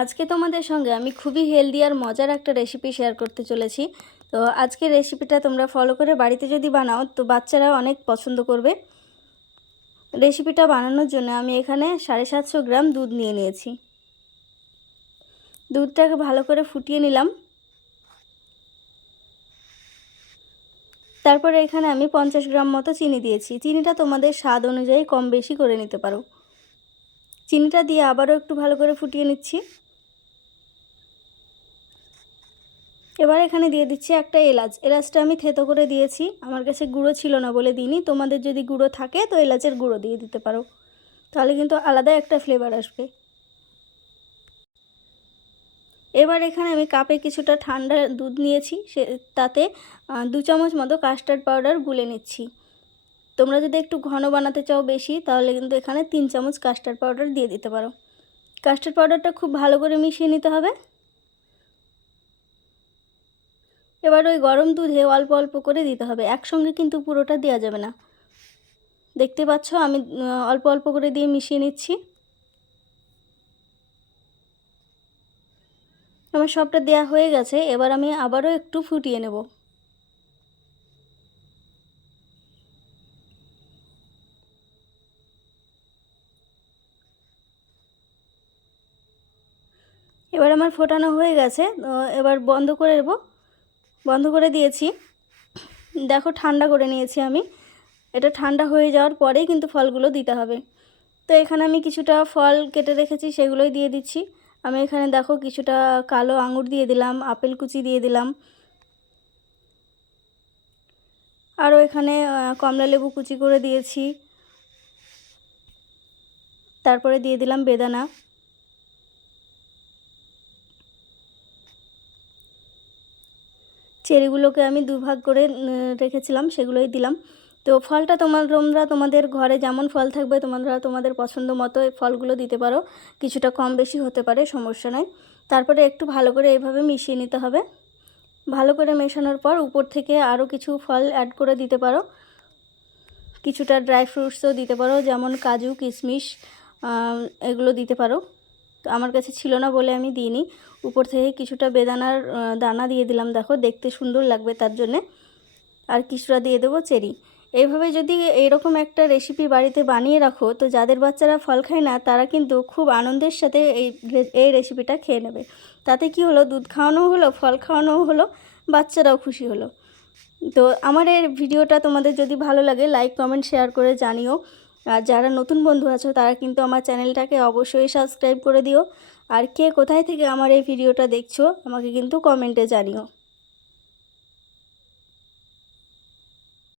আজকে তোমাদের সঙ্গে আমি খুবই হেলদি আর মজার একটা রেসিপি শেয়ার করতে চলেছি। তো আজকের রেসিপিটা তোমরা ফলো করে বাড়িতে যদি বানাও তো বাচ্চারা অনেক পছন্দ করবে। রেসিপিটা বানানোর জন্য আমি এখানে 750 গ্রাম দুধ নিয়ে নিয়েছি। দুধটাকে ভালো করে ফুটিয়ে নিলাম। তারপরে এখানে আমি 50 গ্রাম মতো চিনি দিয়েছি। চিনিটা তোমাদের স্বাদ অনুযায়ী কম বেশি করে নিতে পারো। চিনিটা দিয়ে আবারও একটু ভালো করে ফুটিয়ে নিচ্ছি। এবার এখানে দিয়ে দিচ্ছি একটা এলাচ। এলাচটা আমি থেতো করে দিয়েছি, আমার কাছে গুঁড়ো ছিল না বলে দিইনি। তোমাদের যদি গুঁড়ো থাকে তো এলাচের গুঁড়ো দিয়ে দিতে পারো, তাহলে কিন্তু আলাদা একটা ফ্লেভার আসবে। এবার এখানে আমি কাপে কিছুটা ঠান্ডা দুধ নিয়েছি, তাতে 2 চামচ মতো কাস্টার্ড পাউডার গুলে নিচ্ছি। তোমরা যদি একটু ঘন বানাতে চাও বেশি, তাহলে কিন্তু এখানে 3 চামচ কাস্টার্ড পাউডার দিয়ে দিতে পারো। কাস্টার্ড পাউডারটা খুব ভালো করে মিশিয়ে নিতে হবে। এবার ওই গরম দুধে অল্প অল্প করে দিতে হবে, একসঙ্গে কিন্তু পুরোটা দেওয়া যাবে না। দেখতে পাচ্ছ আমি অল্প অল্প করে দিয়ে মিশিয়ে নিচ্ছি। আমার সবটা দেয়া হয়ে গেছে। এবার আমি আবারও একটু ফুটিয়ে নেব। এবার আমার ফোটানো হয়ে গেছে। এবার বন্ধ করে দেব। বন্ধ করে দিয়েছি। দেখো ঠান্ডা করে নিয়েছি আমি। এটা ঠান্ডা হয়ে যাওয়ার পরেই কিন্তু ফলগুলো দিতে হবে। তো এখানে আমি কিছুটা ফল কেটে রেখেছি, সেগুলোই দিয়ে দিচ্ছি। আমি এখানে দেখো কিছুটা কালো আঙুর দিয়ে দিলাম, আপেল কুচি দিয়ে দিলাম, আরও এখানে কমলা লেবু কুচি করে দিয়েছি। তারপরে দিয়ে দিলাম বেদানা। চেরিগুলোকে আমি দুভাগ করে রেখেছিলাম, সেগুলোই দিলাম। তো ফলটা তোমরা তোমাদের ঘরে যেমন ফল থাকবে তোমরা তোমাদের পছন্দ মতো এই ফলগুলো দিতে পারো। কিছুটা কম বেশি হতে পারে, সমস্যা নয়। তারপরে একটু ভালো করে এইভাবে মিশিয়ে নিতে হবে। ভালো করে মেশানোর পর উপর থেকে আরও কিছু ফল অ্যাড করে দিতে পারো। কিছুটা ড্রাই ফ্রুটসও দিতে পারো, যেমন কাজু কিশমিশ এগুলো দিতে পারো। তো আমার কাছে ছিল না বলে আমি দিইনি। উপর থেকে কিছুটা বেদানার দানা দিয়ে দিলাম, দেখো দেখতে সুন্দর লাগবে তার জন্যে। আর কিছুটা দিয়ে দেবো চেরি। এইভাবে যদি এইরকম একটা রেসিপি বাড়িতে বানিয়ে রাখো তো যাদের বাচ্চারা ফল খায় না তারা কিন্তু খুব আনন্দের সাথে এই রেসিপিটা খেয়ে নেবে। তাতে কি হলো, দুধ খাওয়ানোও হলো, ফল খাওয়ানোও হলো, বাচ্চারাও খুশি হলো। তো আমার এই ভিডিওটা তোমাদের যদি ভালো লাগে লাইক কমেন্ট শেয়ার করে জানিও। আর যারা নতুন বন্ধু আছো তারা কিন্তু আমার চ্যানেলটাকে অবশ্যই সাবস্ক্রাইব করে দিও। আর কে কোথায় থেকে আমার এই ভিডিওটা দেখছো আমাকে কিন্তু কমেন্টে জানিও।